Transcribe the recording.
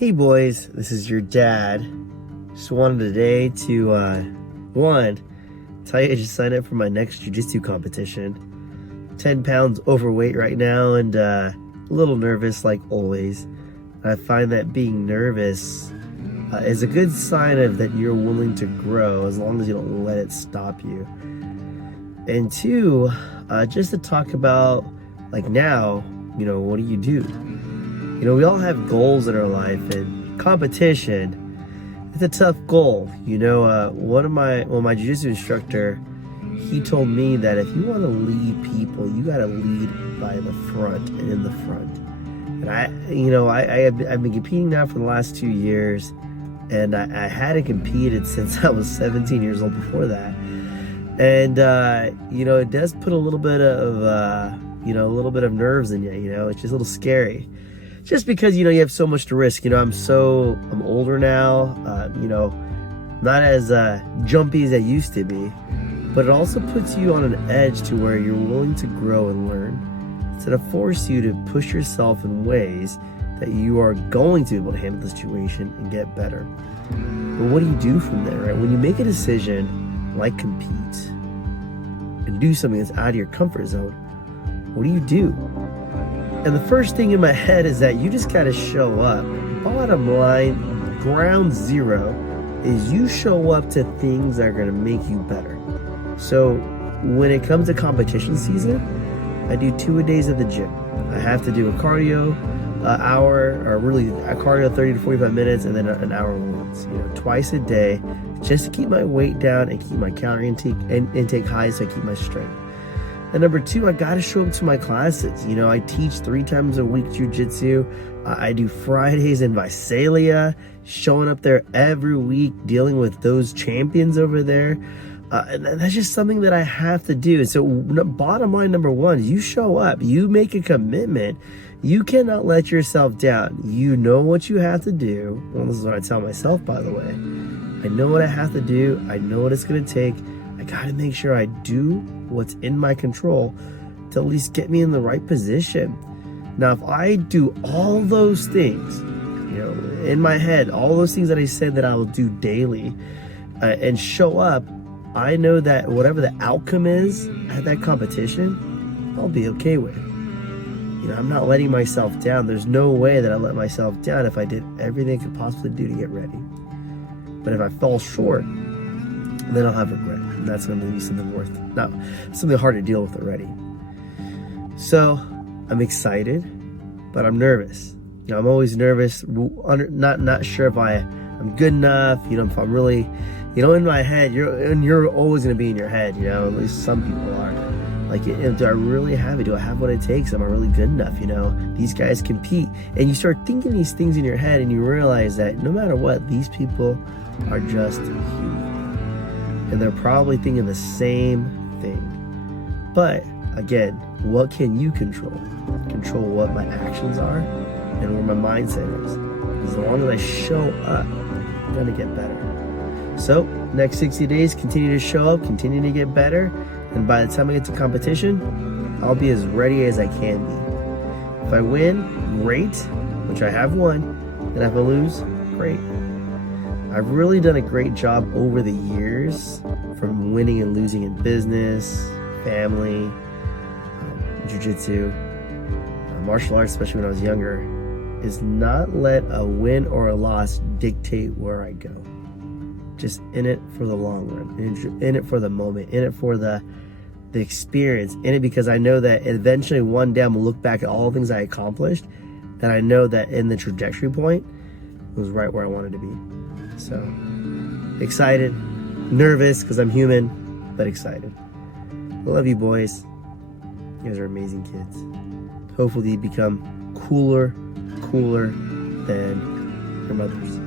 Hey boys, this is your dad. Just wanted today to, tell you I just signed up for my next jiu-jitsu competition. 10 pounds overweight right now and a little nervous like always. I find that being nervous is a good sign of that you're willing to grow as long as you don't let it stop you. And two, just to talk about like now, what do you do? We all have goals in our life, and competition, it's a tough goal. My jiu-jitsu instructor, he told me that if you want to lead people, you got to lead by the front and in the front. And I've been competing now for the last 2 years, and I hadn't competed since I was 17 years old before that. And, it does put a little bit of nerves in you, it's just a little scary. Just because, you have so much to risk. I'm older now, not as jumpy as I used to be, but it also puts you on an edge to where you're willing to grow and learn. It's going to force you to push yourself in ways that you are going to be able to handle the situation and get better. But what do you do from there, right? When you make a decision like compete and do something that's out of your comfort zone, what do? And the first thing in my head is that you just got to show up. Bottom line, ground zero, is you show up to things that are going to make you better. So when it comes to competition season, I do 2-a-days at the gym. I have to do a cardio hour, or really a cardio 30 to 45 minutes, and then an hour once, twice a day, just to keep my weight down and keep my calorie intake high so I keep my strength. And number two, I got to show up to my classes. I teach 3 times a week jiu-jitsu. I do Fridays in Visalia, showing up there every week, dealing with those champions over there. And that's just something that I have to do. So bottom line number one is you show up, you make a commitment. You cannot let yourself down. You know what you have to do. Well, this is what I tell myself, by the way. I know what I have to do. I know what it's going to take. I got to make sure I do what's in my control to at least get me in the right position. Now, if I do all those things, in my head, all those things that I said that I will do daily, and show up, I know that whatever the outcome is at that competition, I'll be okay with. I'm not letting myself down. There's no way that I let myself down if I did everything I could possibly do to get ready. But if I fall short, then I'll have regret. And that's going to be something hard to deal with already. So I'm excited, but I'm nervous. I'm always nervous, not sure if I'm good enough, if I'm really, in my head, you're always going to be in your head, at least some people are. Like, do I really have it? Do I have what it takes? Am I really good enough? These guys compete. And you start thinking these things in your head and you realize that no matter what, these people are just human. And they're probably thinking the same thing. But again, what can you control? Control what my actions are and where my mindset is. As long as I show up, I'm gonna get better. So next 60 days, continue to show up, continue to get better. And by the time I get to competition, I'll be as ready as I can be. If I win, great, which I have won. And if I lose, great. I've really done a great job over the years, from winning and losing in business, family, jiu-jitsu, martial arts, especially when I was younger, is not let a win or a loss dictate where I go. Just in it for the long run, in it for the moment, in it for the experience, in it because I know that eventually one day I'm gonna look back at all the things I accomplished, and I know that in the trajectory point, it was right where I wanted to be. So excited, nervous because I'm human, but excited. I love you boys. You guys are amazing kids. Hopefully you become cooler than your mothers.